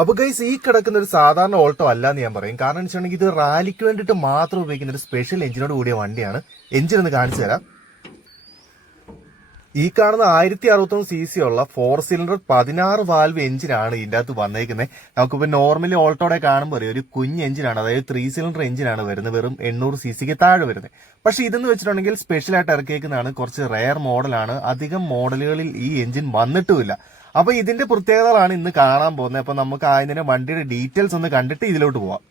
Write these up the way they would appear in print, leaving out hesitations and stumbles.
അപ്പൊ ഗൈസ്, ഈ കിടക്കുന്ന ഒരു സാധാരണ ഓൾട്ടോ അല്ല എന്ന് ഞാൻ പറയും. കാരണം എന്ന് വെച്ചിട്ടുണ്ടെങ്കിൽ ഇത് റാലിക്ക് വേണ്ടിയിട്ട് മാത്രം ഉപയോഗിക്കുന്ന ഒരു സ്പെഷ്യൽ എഞ്ചിനോട് കൂടിയ വണ്ടിയാണ്. എഞ്ചിൻ ഒന്ന് കാണിച്ചു തരാം. ഈ കാണുന്ന 1061cc ഉള്ള 4 സിലിണ്ടർ 16 വാൽവ് എഞ്ചിനാണ് ഇതിന്റെ അകത്ത് വന്നേക്കുന്നത്. നമുക്കിപ്പോ നോർമലി ഓൾട്ടോടെ കാണുമ്പോൾ ഒരു കുഞ്ഞ് എഞ്ചിനാണ്, അതായത് 3 സിലിണ്ടർ എഞ്ചിനാണ് വരുന്നത്, വെറും 800cc താഴെ വരുന്നത്. പക്ഷെ ഇതെന്ന് വെച്ചിട്ടുണ്ടെങ്കിൽ സ്പെഷ്യൽ ആയിട്ട് ഇറക്കിയേക്കുന്നതാണ്, കുറച്ച് റെയർ മോഡലാണ്. അധികം മോഡലുകളിൽ ഈ എഞ്ചിൻ വന്നിട്ടുമില്ല. അപ്പൊ ഇതിന്റെ പ്രത്യേകതകളാണ് ഇന്ന് കാണാൻ പോകുന്നത്. അപ്പൊ നമുക്ക് ആദ്യം വണ്ടിയുടെ ഡീറ്റെയിൽസ് ഒന്ന് കണ്ടിട്ട് ഇതിലോട്ട് പോവാം.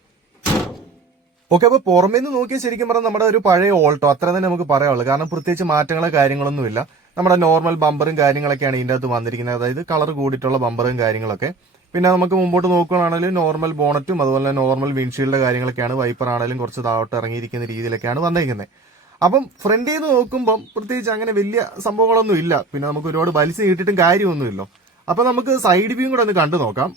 ഓക്കെ, അപ്പൊ പുറമേ നിന്ന് നോക്കിയാൽ ശരിക്കും പറഞ്ഞാൽ നമ്മുടെ ഒരു പഴയ ഓൾട്ടോ അത്ര തന്നെ നമുക്ക് പറയാനുള്ളൂ. കാരണം പ്രത്യേകിച്ച് മാറ്റങ്ങളോ കാര്യങ്ങളൊന്നുമില്ല. നമ്മുടെ നോർമൽ ബമ്പറും കാര്യങ്ങളൊക്കെയാണ് ഇതിന്റെ അകത്ത് വന്നിരിക്കുന്നത്, അതായത് കളർ കൂടിയിട്ടുള്ള ബമ്പറും കാര്യങ്ങളൊക്കെ. പിന്നെ നമുക്ക് മുമ്പോട്ട് നോക്കുകയാണെങ്കിലും നോർമൽ ബോണറ്റും അതുപോലെ നോർമൽ വിൻഷീൽഡ് കാര്യങ്ങളൊക്കെയാണ്. വൈപ്പർ ആണെങ്കിലും കുറച്ച് താഴോട്ട് ഇറങ്ങിയിരിക്കുന്ന രീതിയിലൊക്കെയാണ് വന്നിരിക്കുന്നത്. അപ്പം ഫ്രണ്ടിൽ നിന്ന് നോക്കുമ്പം പ്രത്യേകിച്ച് അങ്ങനെ വലിയ സംഭവങ്ങളൊന്നും ഇല്ല. പിന്നെ നമുക്ക് ഒരുപാട് വലിച്ചു നീട്ടിയിട്ടും കാര്യമൊന്നുമില്ലോ. അപ്പൊ നമുക്ക് സൈഡ് വ്യൂയും കൂടെ ഒന്ന് കണ്ടു നോക്കാം.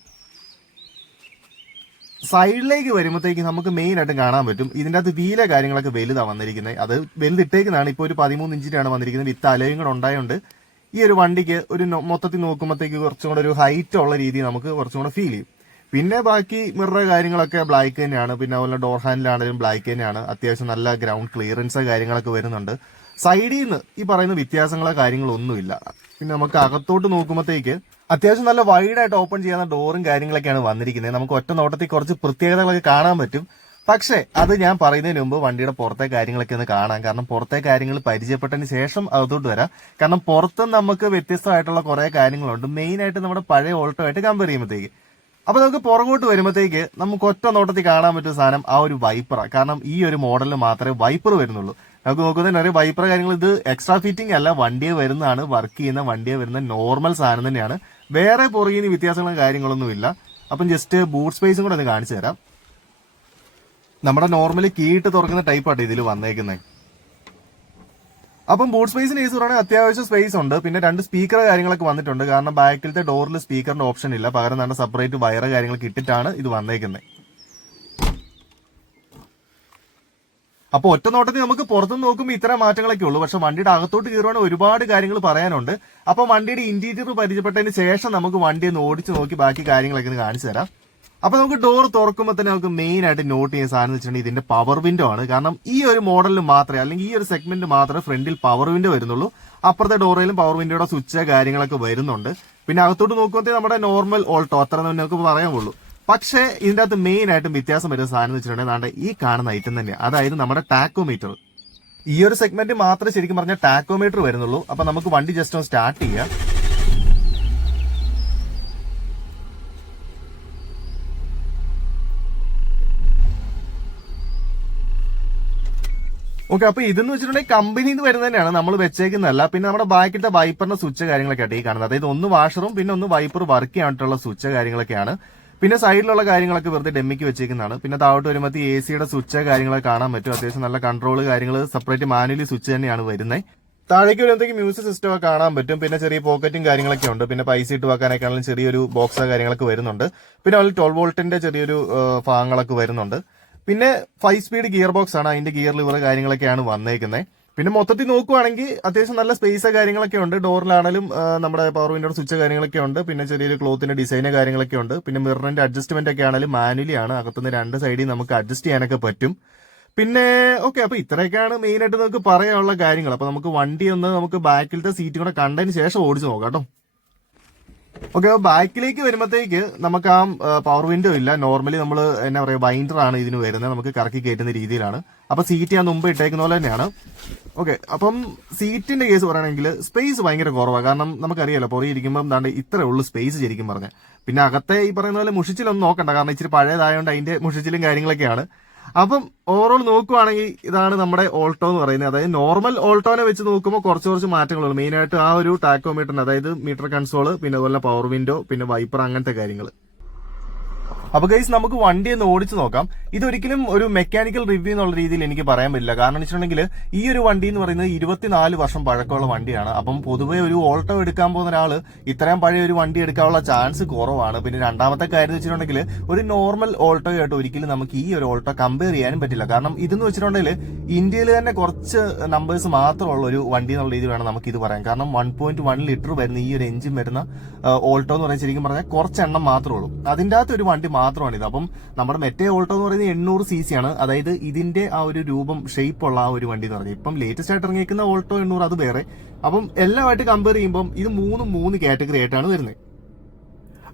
സൈഡിലേക്ക് വരുമ്പോഴത്തേക്ക് നമുക്ക് മെയിൻ ആയിട്ട് കാണാൻ പറ്റും ഇതിന്റെ അകത്ത് വീല കാര്യങ്ങളൊക്കെ വലുതാണ് വന്നിരിക്കുന്നത്. അത് വലുതിട്ടേക്കുന്നതാണ്. ഇപ്പോൾ ഒരു 13 ഇഞ്ചിനാണ് വന്നിരിക്കുന്നത്. വിത്ത് അലയും കൂടെ ഉണ്ടായതുകൊണ്ട് ഈ ഒരു വണ്ടിക്ക് ഒരു മൊത്തത്തിൽ നോക്കുമ്പോഴത്തേക്ക് കുറച്ചും കൂടെ ഒരു ഹൈറ്റ് ഉള്ള രീതി നമുക്ക് കുറച്ചും കൂടെ ഫീൽ ചെയ്യും. പിന്നെ ബാക്കി മിറർ കാര്യങ്ങളൊക്കെ ബ്ലാക്ക് തന്നെയാണ്. പിന്നെ അതുപോലെ ഡോർ ഹാൻഡിലാണെങ്കിലും ബ്ലാക്ക് തന്നെയാണ്. അത്യാവശ്യം നല്ല ഗ്രൗണ്ട് ക്ലിയറൻസ് കാര്യങ്ങളൊക്കെ വരുന്നുണ്ട്. സൈഡിൽ നിന്ന് ഈ പറയുന്ന വ്യത്യാസങ്ങളോ കാര്യങ്ങളോ ഒന്നുമില്ല. പിന്നെ നമുക്ക് അകത്തോട്ട് നോക്കുമ്പോഴത്തേക്ക് അത്യാവശ്യം നല്ല വൈഡായിട്ട് ഓപ്പൺ ചെയ്യുന്ന ഡോറും കാര്യങ്ങളൊക്കെയാണ് വന്നിരിക്കുന്നത്. നമുക്ക് ഒറ്റ നോട്ടത്തിൽ കുറച്ച് പ്രത്യേകതകളൊക്കെ കാണാൻ പറ്റും. പക്ഷേ അത് ഞാൻ പറയുന്നതിന് മുമ്പ് വണ്ടിയുടെ പുറത്തെ കാര്യങ്ങളൊക്കെ ഒന്ന് കാണാം. കാരണം പുറത്തെ കാര്യങ്ങൾ പരിചയപ്പെട്ടതിന് ശേഷം അകത്തോട്ട് വരാം. കാരണം പുറത്തും നമുക്ക് വ്യത്യസ്തമായിട്ടുള്ള കുറെ കാര്യങ്ങളുണ്ട്, മെയിൻ ആയിട്ട് നമ്മുടെ പഴയ ഓൾട്ടോ ആയിട്ട് കമ്പയർ ചെയ്യുമ്പോഴത്തേക്ക്. അപ്പൊ നമുക്ക് പുറകോട്ട് വരുമ്പോഴത്തേക്ക് നമുക്ക് ഒറ്റ നോട്ടത്തിൽ കാണാൻ പറ്റുന്ന സാധനം ആ ഒരു വൈപ്പറാണ്. കാരണം ഈ ഒരു മോഡലിൽ മാത്രമേ വൈപ്പർ വരുന്നുള്ളൂ. നമുക്ക് നോക്കുന്നത് ഒരു വൈപ്പർ കാര്യങ്ങൾ ഇത് എക്സ്ട്രാ ഫിറ്റിംഗ് അല്ല, വണ്ടിയെ വരുന്നതാണ്, വർക്ക് ചെയ്യുന്ന വണ്ടിയെ വരുന്ന നോർമൽ സാധനം തന്നെയാണ്. വേറെ പുറകിന് വ്യത്യാസങ്ങളും കാര്യങ്ങളൊന്നും ഇല്ല. അപ്പം ജസ്റ്റ് ബൂട്ട് സ്പേസും കൂടെ ഒന്ന് കാണിച്ചു തരാം. നമ്മുടെ നോർമലി കീട്ട് തുറക്കുന്ന ടൈപ്പാണ് ഇതിൽ വന്നേക്കുന്നത്. അപ്പം ബൂട്ട് സ്പേസിന് കേസ് പറയുകയാണെങ്കിൽ അത്യാവശ്യം സ്പേസ് ഉണ്ട്. പിന്നെ 2 സ്പീക്കർ കാര്യങ്ങളൊക്കെ വന്നിട്ടുണ്ട്. കാരണം ബാക്കിലത്തെ ഡോറിൽ സ്പീക്കറിന്റെ ഓപ്ഷൻ ഇല്ല, പകരം നല്ല സെപ്പറേറ്റ് വയർ കാര്യങ്ങളൊക്കെ ഇട്ടിട്ടാണ് ഇത് വന്നേക്കുന്നത്. അപ്പൊ ഒറ്റ നോട്ടത്തിൽ നമുക്ക് പുറത്തുനിന്ന് നോക്കുമ്പോൾ ഇത്തരം മാറ്റങ്ങളൊക്കെ ഉള്ളൂ. പക്ഷെ വണ്ടിയുടെ അകത്തോട്ട് കയറുവാണെങ്കിൽ ഒരുപാട് കാര്യങ്ങൾ പറയാനുണ്ട്. അപ്പൊ വണ്ടിയുടെ ഇന്റീരിയർ പരിചയപ്പെട്ടതിന് ശേഷം നമുക്ക് വണ്ടി ഒന്ന് ഓടിച്ചു നോക്കി ബാക്കി കാര്യങ്ങളൊക്കെ ഒന്ന് കാണിച്ചു തരാം. അപ്പൊ നമുക്ക് ഡോർ തുറക്കുമ്പോൾ തന്നെ നമുക്ക് മെയിൻ ആയിട്ട് നോട്ട് ചെയ്യുന്ന സാധനം എന്ന് വെച്ചിട്ടുണ്ടെങ്കിൽ ഇതിന്റെ പവർ വിൻഡോ ആണ്. കാരണം ഈ ഒരു മോഡലിൽ മാത്രമേ, അല്ലെങ്കിൽ ഈ ഒരു സെഗ്മെന്റ് മാത്രമേ ഫ്രണ്ടിൽ പവർ വിൻഡോ വരുന്നുള്ളൂ. അപ്പുറത്തെ ഡോറിലും പവർ വിൻഡോയുടെ സ്വിച്ച് കാര്യങ്ങളൊക്കെ വരുന്നുണ്ട്. പിന്നെ അകത്തോട്ട് നോക്കുമ്പോഴത്തേ നമ്മുടെ നോർമൽ ഓൾട്ടോ അത്ര തന്നെ നമുക്ക് പറയാനുള്ളൂ. പക്ഷേ ഇതിന്റെ അകത്ത് മെയിൻ ആയിട്ടും വ്യത്യാസം വരുന്ന സാധനം എന്ന് വെച്ചിട്ടുണ്ടെങ്കിൽ ഈ കാണുന്ന ഐറ്റം തന്നെയാണ്, അതായത് നമ്മുടെ ടാക്കോമീറ്റർ. ഈ ഒരു സെഗ്മെന്റ് മാത്രമേ ശരിക്കും പറഞ്ഞാൽ ടാക്കോമീറ്റർ വരുന്നുള്ളൂ. അപ്പൊ നമുക്ക് വണ്ടി ജസ്റ്റ് ഒന്ന് സ്റ്റാർട്ട് ചെയ്യാം. ഓക്കെ, അപ്പൊ ഇതെന്ന് വെച്ചിട്ടുണ്ടെങ്കിൽ കമ്പനിയിൽ നിന്ന് വരുന്നത് തന്നെയാണ്, നമ്മൾ വെച്ചേക്കുന്നതല്ല. പിന്നെ നമ്മുടെ ബാക്കിലത്തെ വൈപ്പറിന്റെ സ്വിച്ച് കാര്യങ്ങളൊക്കെ ആയിട്ട് ഈ കാണുന്നത്, അതായത് ഒന്ന് വാഷറും പിന്നെ ഒന്ന് വൈപ്പർ വർക്ക് ചെയ്യാനായിട്ടുള്ള സ്വിച്ച് കാര്യങ്ങളൊക്കെയാണ്. പിന്നെ സൈഡിലുള്ള കാര്യങ്ങളൊക്കെ വെറുതെ ഡെമ്മിക്ക് വെച്ചേക്കുന്നതാണ്. പിന്നെ താഴോട്ട് വരുമ്പോൾ എ സിയുടെ സ്വിച്ച് കാര്യങ്ങളൊക്കെ കാണാൻ പറ്റും. അത്യാവശ്യം നല്ല കൺട്രോൾ കാര്യങ്ങൾ സെപ്പറേറ്റ് മാനുവലി സ്വിച്ച് തന്നെയാണ് വരുന്നത്. താഴേക്ക് വരുമ്പോഴത്തേക്ക് മ്യൂസിക് സിസ്റ്റം ഒക്കെ കാണാൻ പറ്റും. പിന്നെ ചെറിയ പോക്കറ്റും കാര്യങ്ങളൊക്കെ ഉണ്ട്. പിന്നെ പൈസ ഇട്ട് വെക്കാനൊക്കെ ആണെങ്കിലും ചെറിയൊരു ബോക്സ് കാര്യങ്ങളൊക്കെ വരുന്നുണ്ട്. പിന്നെ അതിൽ 12 വോൾട്ടിന്റെ ചെറിയൊരു ഭാഗങ്ങളൊക്കെ വരുന്നുണ്ട്. പിന്നെ 5 സ്പീഡ് ഗിയർ ബോക്സ് ആണ്, അതിന്റെ ഗിയർ ലിവർ കാര്യങ്ങളൊക്കെയാണ് വന്നേക്കുന്നത്. പിന്നെ മൊത്തത്തിൽ നോക്കുവാണെങ്കിൽ അത്യാവശ്യം നല്ല സ്പേസ് കാര്യങ്ങളൊക്കെ ഉണ്ട്. ഡോറിലാണെങ്കിലും നമ്മുടെ പവർ വിൻഡോയുടെ സ്വിച്ച് കാര്യങ്ങളൊക്കെ ഉണ്ട്. പിന്നെ ചെറിയൊരു ക്ലോത്തിന്റെ ഡിസൈന് കാര്യങ്ങളൊക്കെ ഉണ്ട്. പിന്നെ മിററിന്റെ അഡ്ജസ്റ്റ്മെന്റ് ഒക്കെ ആണെങ്കിലും മാനുവലി ആണ്. അകത്തുനിന്ന് 2 സൈഡിൽ നമുക്ക് അഡ്ജസ്റ്റ് ചെയ്യാനൊക്കെ പറ്റും. പിന്നെ ഓക്കെ, അപ്പൊ ഇത്രയൊക്കെയാണ് മെയിൻ ആയിട്ട് നമുക്ക് പറയാനുള്ള കാര്യങ്ങൾ. അപ്പൊ നമുക്ക് വണ്ടി ഒന്ന് നമുക്ക് ബാക്കിലത്തെ സീറ്റ് കൂടെ കണ്ടതിന് ശേഷം ഓടിച്ചു നോക്കാം കേട്ടോ. ഓക്കെ, ബാക്കിലേക്ക് വരുമ്പോഴത്തേക്ക് നമുക്ക് ആ പവർ വിൻഡോ ഇല്ല. നോർമലി നമ്മൾ എന്നാ പറയുക, ബൈൻഡർ ആണ് ഇതിന് വരുന്നത്, നമുക്ക് കറക്കി കയറ്റുന്ന രീതിയിലാണ്. അപ്പൊ സീറ്റ് ഞാൻ മുമ്പ് ഇട്ടേക്കുന്ന പോലെ തന്നെയാണ്. ഓക്കെ, അപ്പം സീറ്റിന്റെ കേസ് പറയുകയാണെങ്കിൽ സ്പേസ് ഭയങ്കര കുറവാണ്. കാരണം നമുക്കറിയാലോ പുറകെ ഇരിക്കുമ്പോൾ എന്താണ്ട് ഇത്രേ ഉള്ളൂ സ്പേസ് ശരിക്കും പറഞ്ഞാൽ. പിന്നെ അകത്തെ ഈ പറയുന്ന പോലെ മുഷിച്ചിലൊന്നും നോക്കണ്ട, കാരണം ഇച്ചിരി പഴയതായതുകൊണ്ട് അതിന്റെ മുഷിച്ചിലും കാര്യങ്ങളൊക്കെയാണ്. അപ്പം ഓവറോൾ നോക്കുവാണെങ്കിൽ ഇതാണ് നമ്മുടെ ഓൾട്ടോ എന്ന് പറയുന്നത്. അതായത് നോർമൽ ഓൾട്ടോനെ വെച്ച് നോക്കുമ്പോൾ കുറച്ച് മാറ്റങ്ങളുള്ളൂ. മെയിൻ ആയിട്ട് ആ ഒരു ടാക്കോമീറ്ററിന്, അതായത് മീറ്റർ കൺസോള്, പിന്നെ അതുപോലെ പവർ വിൻഡോ, പിന്നെ വൈപ്പർ, അങ്ങനത്തെ കാര്യങ്ങൾ. അപ്പൊ ഗൈസ് നമുക്ക് വണ്ടി ഒന്ന് ഓടിച്ചു നോക്കാം. ഇതൊരിക്കലും ഒരു മെക്കാനിക്കൽ റിവ്യൂ എന്നുള്ള രീതിയിൽ എനിക്ക് പറയാൻ പറ്റില്ല. കാരണം വെച്ചിട്ടുണ്ടെങ്കിൽ ഈ ഒരു വണ്ടി എന്ന് പറയുന്നത് 24 വർഷം പഴക്കമുള്ള വണ്ടിയാണ്. അപ്പം പൊതുവെ ഒരു ഓൾട്ടോ എടുക്കാൻ പോകുന്ന ഒരാള് ഇത്രയും പഴയ ഒരു വണ്ടി എടുക്കാനുള്ള ചാൻസ് കുറവാണ്. പിന്നെ രണ്ടാമത്തെ കാര്യം വെച്ചിട്ടുണ്ടെങ്കിൽ ഒരു നോർമൽ ഓൾട്ടോ ആയിട്ട് ഒരിക്കലും നമുക്ക് ഈ ഒരു ഓൾട്ടോ കമ്പയർ ചെയ്യാനും പറ്റില്ല. കാരണം ഇതെന്ന് വെച്ചിട്ടുണ്ടെങ്കിൽ ഇന്ത്യയിൽ തന്നെ കുറച്ച് നമ്പേഴ്സ് മാത്രമുള്ള ഒരു വണ്ടി എന്നുള്ള രീതി വേണം നമുക്ക് ഇത് പറയാൻ. കാരണം 1.1 ലിറ്റർ വരുന്ന ഈ ഒരു എഞ്ചിൻ വരുന്ന ഓൾട്ടോ എന്ന് പറയുന്നത് ശരിക്കും പറഞ്ഞാൽ കുറച്ചെണ്ണം മാത്രമേ ഉള്ളൂ. അതിൻ്റെ അകത്ത് ഒരു വണ്ടി മാത്രമാണ് ഇത്. അപ്പം നമ്മുടെ മെറ്റേ ഓൾട്ടോ എന്ന് പറയുന്നത് 800 cc ആണ്. അതായത് ഇതിന്റെ ആ ഒരു രൂപം ഷേപ്പ് ഉള്ള ആ ഒരു വണ്ടി എന്ന് പറഞ്ഞാൽ ഇപ്പം ലേറ്റസ്റ്റ് ആയിട്ട് ഇറങ്ങിയിരിക്കുന്ന ഓൾട്ടോ 800 അത് വേറെ. അപ്പം എല്ലാമായിട്ട് കമ്പയർ ചെയ്യുമ്പോൾ ഇത് മൂന്ന് കാറ്റഗറി ആയിട്ടാണ് വരുന്നത്.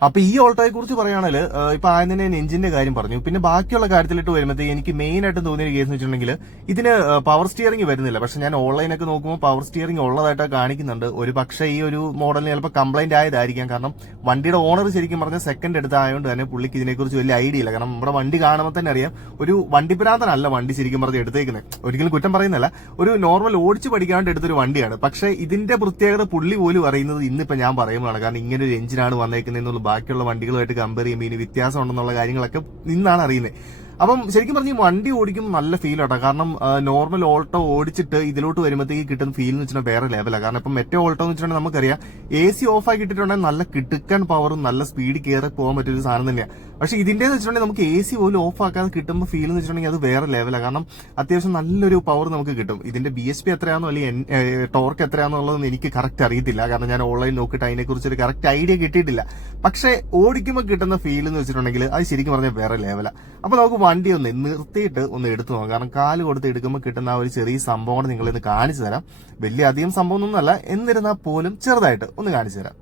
അപ്പൊ ഈ ഓൾട്ടോയെ കുറിച്ച് പറയുകയാണെങ്കിൽ ഇപ്പൊ ആദ്യം തന്നെ എഞ്ചിന്റെ കാര്യം പറഞ്ഞു. പിന്നെ ബാക്കിയുള്ള കാര്യത്തിലിട്ട് വരുമ്പോഴത്തേക്ക് എനിക്ക് മെയിൻ ആയിട്ട് തോന്നിയ കേസ് എന്ന് വെച്ചിട്ടുണ്ടെങ്കിൽ ഇതിന് പവർ സ്റ്റിയറിംഗ് വരുന്നില്ല. പക്ഷെ ഞാൻ ഓൺലൈനൊക്കെ നോക്കുമ്പോൾ പവർ സ്റ്റിയറിംഗ് ഉള്ളതായിട്ട് കാണിക്കുന്നുണ്ട്. ഒരു പക്ഷേ ഈ ഒരു മോഡലിന് ചിലപ്പോൾ കംപ്ലൈന്റ് ആയതായിരിക്കാം. കാരണം വണ്ടിയുടെ ഓണർ ശരിക്കും പറഞ്ഞാൽ സെക്കൻഡ് എടുത്തായതുകൊണ്ട് തന്നെ പുള്ളിക്ക് ഇതിനെക്കുറിച്ച് വലിയ ഐഡിയ ഇല്ല. കാരണം നമ്മുടെ വണ്ടി കാണുമ്പോൾ തന്നെ അറിയാം ഒരു വണ്ടി ഭ്രാന്തനല്ല വണ്ടി ശരിക്കും പറഞ്ഞ് എടുത്തേക്കുന്നത്. ഒരിക്കലും കുറ്റം പറയുന്നില്ല, ഒരു നോർമൽ ഓടിച്ച് പഠിക്കാണ്ട് എടുത്തൊരു വണ്ടിയാണ്. പക്ഷെ ഇതിന്റെ പ്രത്യേകത പുള്ളി പോലും അറിയുന്നത് ഇന്നിപ്പോ ഞാൻ പറയുമ്പോഴാണ്. കാരണം ഇങ്ങനെ ഒരു എഞ്ചിനാണ് വന്നേക്കുന്നതെന്നുള്ള ബാക്കിയുള്ള വണ്ടികളുമായിട്ട് കമ്പയർ ചെയ്യുമ്പോൾ ഇതിന് വ്യത്യാസം ഉണ്ടെന്നുള്ള കാര്യങ്ങളൊക്കെ നിന്നാണ് അറിയുന്നത്. അപ്പം ശരിക്കും പറഞ്ഞ് വണ്ടി ഓടിക്കുമ്പോൾ നല്ല ഫീൽ ആട്ടോ. കാരണം നോർമൽ ഓൾട്ടോ ഓടിച്ചിട്ട് ഇതിലോട്ട് വരുമ്പോഴത്തേക്ക് കിട്ടുന്ന ഫീൽ എന്ന് വെച്ചിട്ടുണ്ടെങ്കിൽ വേറെ ലെവലാണ്. കാരണം ഇപ്പം മെറ്റോ ഓൾട്ടോ എന്ന് വെച്ചിട്ടുണ്ടെങ്കിൽ നമുക്കറിയാം AC ഓഫ് ആക്കി ഇട്ടിട്ടുണ്ടെങ്കിൽ നല്ല കിടുക്കൻ പവറും നല്ല സ്പീഡ് കയറി പോകാൻ പറ്റിയൊരു സാധനം തന്നെയാണ്. പക്ഷെ ഇതിന്റെ വെച്ചിട്ടുണ്ടെങ്കിൽ നമുക്ക് AC പോലും ഓഫ് ആക്കാതെ കിട്ടുമ്പോൾ ഫീൽ എന്ന് വെച്ചിട്ടുണ്ടെങ്കിൽ അത് വേറെ ലെവലാണ്. കാരണം അത്യാവശ്യം നല്ലൊരു പവർ നമുക്ക് കിട്ടും. ഇതിന്റെ BHP എത്രയാണോ അല്ലെങ്കിൽ ടോർക്ക് എത്രയാണെന്നുള്ളതെന്ന് എനിക്ക് കറക്റ്റ് അറിയത്തില്ല. കാരണം ഞാൻ ഓൺലൈൻ നോക്കിയിട്ട് അതിനെക്കുറിച്ച് ഒരു കറക്റ്റ് ഐഡിയ കിട്ടിയിട്ടില്ല. പക്ഷെ ഓടിക്കുമ്പോൾ കിട്ടുന്ന ഫീൽ എന്ന് വെച്ചിട്ടുണ്ടെങ്കിൽ അത് ശരിക്കും പറഞ്ഞാൽ വേറെ ലെവലാണ്. അപ്പൊ നമുക്ക് വണ്ടി ഒന്ന് നിർത്തിയിട്ട് ഒന്ന് എടുത്തു നോക്കാം. കാരണം കാല് കൊടുത്ത് എടുക്കുമ്പോൾ കിട്ടുന്ന ആ ഒരു ചെറിയ സംഭവം കൂടെ നിങ്ങളിന്ന് കാണിച്ചു തരാം. വലിയ അധികം സംഭവം ഒന്നുമല്ല, എന്നിരുന്നാൽ പോലും ചെറുതായിട്ട് ഒന്ന് കാണിച്ചു തരാം.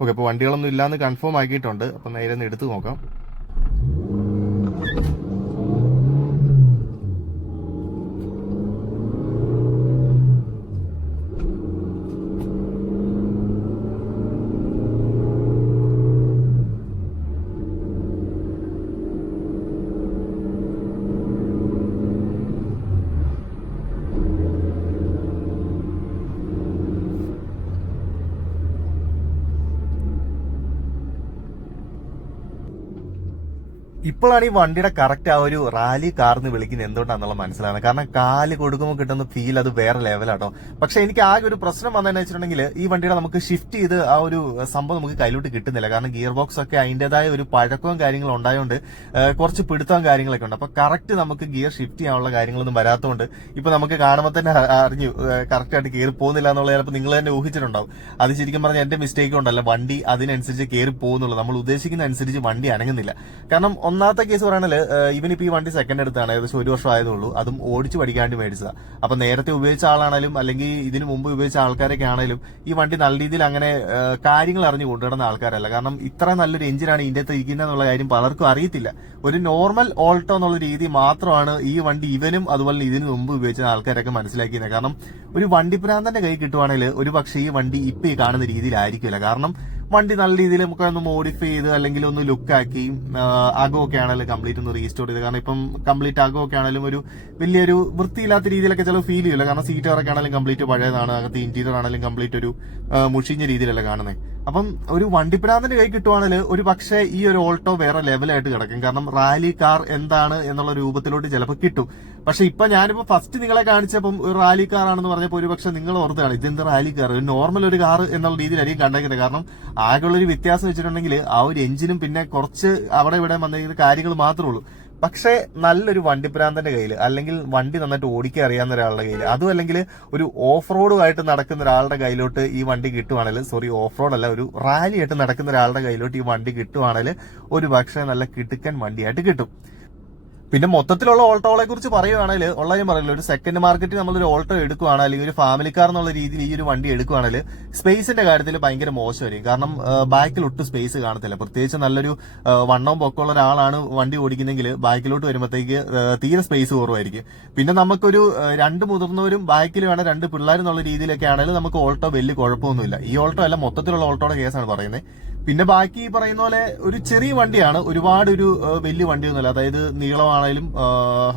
ഓക്കെ, അപ്പോൾ വണ്ടികളൊന്നും ഇല്ലാന്ന് കൺഫേം ആക്കിയിട്ടുണ്ട്. അപ്പൊ നേരെ ഒന്ന് എടുത്തു നോക്കാം. ഇപ്പോഴാണ് ഈ വണ്ടിയുടെ കറക്റ്റ് ആ ഒരു റാലി കാർന്ന് വിളിക്കുന്നത് എന്തുകൊണ്ടാണെന്നുള്ള മനസ്സിലാവുന്നത്. കാരണം കാല് കൊടുക്കുമ്പോൾ കിട്ടുന്ന ഫീൽ അത് വേറെ ലെവലാട്ടോ. പക്ഷെ എനിക്ക് ആകെ ഒരു പ്രശ്നം വന്നതെന്ന് വെച്ചിട്ടുണ്ടെങ്കിൽ ഈ വണ്ടിയുടെ നമുക്ക് ഷിഫ്റ്റ് ചെയ്ത് ആ ഒരു സംഭവം നമുക്ക് കയ്യിലോട്ട് കിട്ടുന്നില്ല. കാരണം ഗിയർ ബോക്സ് ഒക്കെ അതിന്റേതായ ഒരു പഴക്കവും കാര്യങ്ങളും ഉണ്ടായതുകൊണ്ട് കുറച്ച് പിടുത്തവും കാര്യങ്ങളൊക്കെ ഉണ്ട്. അപ്പൊ കറക്റ്റ് നമുക്ക് ഗിയർ ഷിഫ്റ്റ് ചെയ്യാനുള്ള കാര്യങ്ങളൊന്നും വരാത്തതുകൊണ്ട് ഇപ്പൊ നമുക്ക് കാണുമ്പോൾ തന്നെ അറിഞ്ഞു കറക്റ്റ് ആയിട്ട് കയറി പോകുന്നില്ല എന്നുള്ളത് ചിലപ്പോൾ നിങ്ങൾ തന്നെ ഊഹിച്ചിട്ടുണ്ടാവും. അത് ശരിക്കും പറഞ്ഞാൽ എന്റെ മിസ്റ്റേക്ക് കൊണ്ടല്ല, വണ്ടി അതിനനുസരിച്ച് കയറി പോകുന്നുള്ളൂ. നമ്മൾ ഉദ്ദേശിക്കുന്ന അനുസരിച്ച് വണ്ടി അനങ്ങുന്നില്ല. കാരണം ഒന്നാമത്തെ കേസ് പറയുന്നത് ഇവനിപ്പോ ഈ വണ്ടി സെക്കൻഡ് എടുത്താണ്, ഏകദേശം 1 വർഷം ആയതുള്ളൂ. അതും ഓടിച്ച് പഠിക്കാണ്ട് മേടിച്ചതാണ്. അപ്പൊ നേരത്തെ ഉപയോഗിച്ച ആളാണെങ്കിലും അല്ലെങ്കിൽ ഇതിനു മുമ്പ് ഉപയോഗിച്ച ആൾക്കാരൊക്കെ ആണെങ്കിലും ഈ വണ്ടി നല്ല രീതിയിൽ അങ്ങനെ കാര്യങ്ങൾ അറിഞ്ഞു കൊണ്ടുവരുന്ന ആൾക്കാരല്ല. കാരണം ഇത്ര നല്ലൊരു എഞ്ചിനാണ് ഇതിന്റെ അകത്ത് ഇരിക്കുന്നത് എന്നുള്ള കാര്യം പലർക്കും അറിയത്തില്ല. ഒരു നോർമൽ ഓൾട്ടോ എന്നുള്ള രീതി മാത്രമാണ് ഈ വണ്ടി ഇവനും അതുപോലെ ഇതിനു മുമ്പ് ഉപയോഗിച്ച ആൾക്കാരൊക്കെ മനസ്സിലാക്കിയത്. കാരണം ഒരു വണ്ടി ഭ്രാന്തന്റെ കൈ കിട്ടുവാണെങ്കിൽ ഒരു പക്ഷേ ഈ വണ്ടി ഇപ്പൊ ഈ കാണുന്ന രീതിയിലായിരിക്കില്ല. കാരണം വണ്ടി നല്ല രീതിയിൽ നമുക്ക് ഒന്ന് മോഡിഫൈ ചെയ്ത് അല്ലെങ്കിൽ ഒന്ന് ലുക്കാക്കി അകമൊക്കെ ആണെങ്കിലും കംപ്ലീറ്റ് ഒന്ന് റീസ്റ്റോർ ചെയ്ത്. കാരണം ഇപ്പം കംപ്ലീറ്റ് അകമൊക്കെ ആണെങ്കിലും ഒരു വലിയൊരു വൃത്തിയില്ലാത്ത രീതിയിലൊക്കെ ചില ഫീൽ ചെയ്യില്ല. കാരണം സീറ്ററൊക്കെ ആണെങ്കിലും കംപ്ലീറ്റ് പഴയതാണ്, അകത്ത് ഇന്റീരിയർ ആണെങ്കിലും കംപ്ലീറ്റ് ഒരു മുഷിഞ്ഞ രീതിയിലല്ല കാണുന്നത്. അപ്പം ഒരു വണ്ടിപ്രാന്തന്റെ കൈ കിട്ടുവാണെങ്കിൽ ഒരു പക്ഷേ ഈ ഒരു ഓൾട്ടോ വേറെ ലെവലായിട്ട് കിടക്കും. കാരണം റാലി കാർ എന്താണ് എന്നുള്ള രൂപത്തിലോട്ട് ചിലപ്പോൾ കിട്ടും. പക്ഷെ ഇപ്പൊ ഞാനിപ്പോ ഫസ്റ്റ് നിങ്ങളെ കാണിച്ചപ്പം ഒരു റാലി കാർ ആണെന്ന് പറഞ്ഞപ്പോൾ ഒരു പക്ഷെ നിങ്ങൾ ഓർത്താണ് ഇതെന്ത് റാലി കാർ, ഒരു നോർമൽ ഒരു കാർ എന്നുള്ള രീതിയിലായിരിക്കും കണ്ടേക്കുന്നത്. കാരണം ആകെയുള്ളൊരു വ്യത്യാസം വെച്ചിട്ടുണ്ടെങ്കിൽ ആ ഒരു എഞ്ചിനും പിന്നെ കുറച്ച് അവിടെ ഇവിടെ വന്നിരിക്കുന്ന കാര്യങ്ങൾ മാത്രമേ ഉള്ളൂ. പക്ഷേ നല്ലൊരു വണ്ടിപ്രാന്തന്റെ കയ്യിൽ അല്ലെങ്കിൽ വണ്ടി നന്നായിട്ട് ഓടിക്കാൻ അറിയാവുന്ന ഒരാളുടെ കയ്യിൽ, അതും അല്ലെങ്കിൽ ഒരു ഓഫ് റോഡുമായിട്ട് നടക്കുന്ന ഒരാളുടെ കയ്യിലോട്ട് ഈ വണ്ടി കിട്ടുവാണെങ്കിൽ, ഓഫ് റോഡ് അല്ല, ഒരു റാലി ആയിട്ട് നടക്കുന്ന ഒരാളുടെ കയ്യിലോട്ട് ഈ വണ്ടി കിട്ടുവാണെങ്കിൽ ഒരു പക്ഷേ നല്ല കിടുക്കൻ വണ്ടിയായിട്ട് കിട്ടും. പിന്നെ മൊത്തത്തിലുള്ള ഓൾട്ടോകളെ കുറിച്ച് പറയുവാണെങ്കിൽ ഉള്ളതും പറയില്ല, ഒരു സെക്കൻഡ് മാർക്കറ്റിൽ നമ്മളൊരു ഓൾട്ടോ എടുക്കുവാണ് അല്ലെങ്കിൽ ഒരു ഫാമിലി കാർ എന്നുള്ള രീതിയിൽ ഈ ഒരു വണ്ടി എടുക്കുവാണെങ്കിൽ സ്പേസിന്റെ കാര്യത്തിൽ ഭയങ്കര മോശമായിരിക്കും. കാരണം ബാക്കിൽ ഒട്ടും സ്പേസ് കാണത്തില്ല. പ്രത്യേകിച്ച് നല്ലൊരു വണ്ണവും പൊക്കമുള്ള ഒരാളാണ് വണ്ടി ഓടിക്കുന്നെങ്കിൽ ബാക്കിലോട്ട് വരുമ്പോഴത്തേക്ക് തീരെ സ്പേസ് കുറവായിരിക്കും. പിന്നെ നമുക്കൊരു 2 മുതിർന്നവരും ബാക്കിൽ വേണം 2 പിള്ളേരും എന്നുള്ള രീതിയിലൊക്കെ ആണെങ്കിൽ നമുക്ക് ഓൾട്ടോ വലിയ കുഴപ്പമൊന്നുമില്ല. ഈ ഓൾട്ടോ അല്ല, മൊത്തത്തിലുള്ള ഓൾട്ടോയുടെ കേസാണ് പറയുന്നത്. പിന്നെ ബാക്കി ഈ പറയുന്ന പോലെ ഒരു ചെറിയ വണ്ടിയാണ്, ഒരുപാട് ഒരു വലിയ വണ്ടിയൊന്നുമല്ല. അതായത് നീളമാണേലും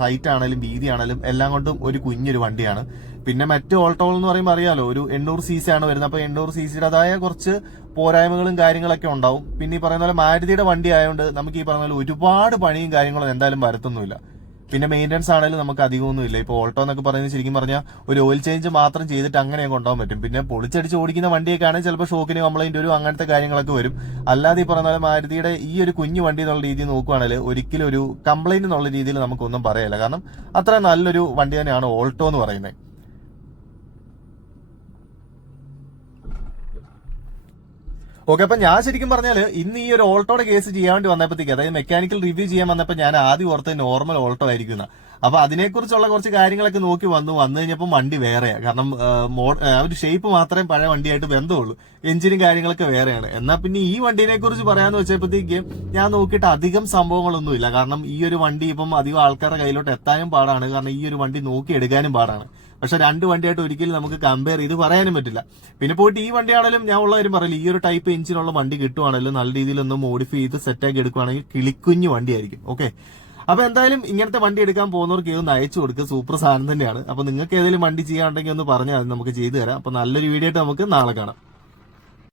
ഹൈറ്റ് ആണേലും വീതി ആണേലും എല്ലാം കൊണ്ടും ഒരു കുഞ്ഞൊരു വണ്ടിയാണ്. പിന്നെ മറ്റ് ഓൾട്ടോ എന്ന് പറയുമ്പോൾ അറിയാലോ, ഒരു 800cc ആണ് വരുന്നത്. അപ്പൊ 800cc-യുടേതായ കുറച്ച് പോരായ്മകളും കാര്യങ്ങളൊക്കെ ഉണ്ടാവും. പിന്നെ ഈ പറയുന്ന പോലെ മാരുതിയുടെ വണ്ടി ആയതുകൊണ്ട് നമുക്ക് ഈ പറഞ്ഞ പോലെ ഒരുപാട് പണിയും കാര്യങ്ങളും എന്തായാലും വരത്തൊന്നുമില്ല. പിന്നെ മെയിൻ്റെനൻസ് ആണെങ്കിലും നമുക്ക് അധികമൊന്നുമില്ല. ഇപ്പോൾ ഓൾട്ടോ എന്നൊക്കെ പറയുന്നത് ശരിക്കും പറഞ്ഞാൽ ഒരു ഓയിൽ ചേഞ്ച് മാത്രം ചെയ്തിട്ട് അങ്ങനെ കൊണ്ടുപോകാൻ പറ്റും. പിന്നെ പൊളിച്ചടിച്ച് ഓടിക്കുന്ന വണ്ടിയൊക്കെ ആണെങ്കിൽ ചിലപ്പോൾ ഷോക്കിന് കംപ്ലൈന്റ് വരും, അങ്ങനത്തെ കാര്യങ്ങളൊക്കെ വരും. അല്ലാതെ ഈ പറഞ്ഞ പോലെ മാരുതിയുടെ ഈ ഒരു കുഞ്ഞു വണ്ടി എന്നുള്ള രീതിയിൽ നോക്കുകയാണെങ്കിൽ ഒരിക്കലും ഒരു കംപ്ലൈന്റ് എന്നുള്ള രീതിയിൽ നമുക്കൊന്നും പറയല്ല. കാരണം അത്ര നല്ലൊരു വണ്ടി തന്നെയാണ് ഓൾട്ടോ എന്ന് പറയുന്നത്. ഓക്കെ, അപ്പൊ ഞാൻ ശരിക്കും പറഞ്ഞാൽ ഇന്ന് ഈ ഒരു ഓൾട്ടോയുടെ കേസ് ചെയ്യാൻ വേണ്ടി വന്നപ്പോഴത്തേക്ക്, അതായത് മെക്കാനിക്കൽ റിവ്യൂ ചെയ്യാൻ വന്നപ്പോൾ ഞാൻ ആദ്യം ഓർത്ത് നോർമൽ ഓൾട്ടോ ആയിരിക്കുന്ന. അപ്പൊ അതിനെക്കുറിച്ചുള്ള കുറച്ച് കാര്യങ്ങളൊക്കെ നോക്കി വന്നു കഴിഞ്ഞപ്പോൾ വണ്ടി വേറെയാണ്. കാരണം ഒരു ഷേപ്പ് മാത്രമേ പഴയ വണ്ടിയായിട്ട് ബന്ധമുള്ളൂ, എഞ്ചിനും കാര്യങ്ങളൊക്കെ വേറെയാണ്. എന്നാൽ പിന്നെ ഈ വണ്ടിനെ കുറിച്ച് പറയാന്ന് വെച്ചപ്പോഴത്തേക്ക് ഞാൻ നോക്കിയിട്ട് അധികം സംഭവങ്ങളൊന്നുമില്ല. കാരണം ഈ ഒരു വണ്ടി ഇപ്പം അധികം ആൾക്കാരുടെ കയ്യിലോട്ട് എത്താനും പാടാണ്, കാരണം ഈ ഒരു വണ്ടി നോക്കി എടുക്കാനും പാടാണ്. പക്ഷെ രണ്ട് വണ്ടിയായിട്ട് ഒരിക്കലും നമുക്ക് കമ്പയർ ചെയ്ത് പറയാനും പറ്റില്ല. പിന്നെ പോയിട്ട് ഈ വണ്ടിയാണെങ്കിലും ഞാൻ ഉള്ള കാര്യം പറയില്ല, ഈ ഒരു ടൈപ്പ് എഞ്ചിനുള്ള വണ്ടി കിട്ടുവാണെങ്കിലും നല്ല രീതിയിലൊന്ന് മോഡിഫൈ ചെയ്ത് സെറ്റാക്കി എടുക്കുവാണെങ്കിൽ കിളിക്കുഞ്ഞു വണ്ടിയായിരിക്കും. ഓക്കെ, അപ്പൊ എന്തായാലും ഇങ്ങനത്തെ വണ്ടി എടുക്കാൻ പോകുന്നവർക്ക് ഇതൊന്ന് അയച്ചു കൊടുക്കുക, സൂപ്പർ സാധനം തന്നെയാണ്. അപ്പൊ നിങ്ങൾക്ക് ഏതെങ്കിലും വണ്ടി ചെയ്യാനുണ്ടെങ്കിൽ ഒന്ന് പറഞ്ഞാൽ നമുക്ക് ചെയ്തു തരാം. അപ്പൊ നല്ലൊരു വീഡിയോ ആയിട്ട് നമുക്ക് നാളെ കാണാം.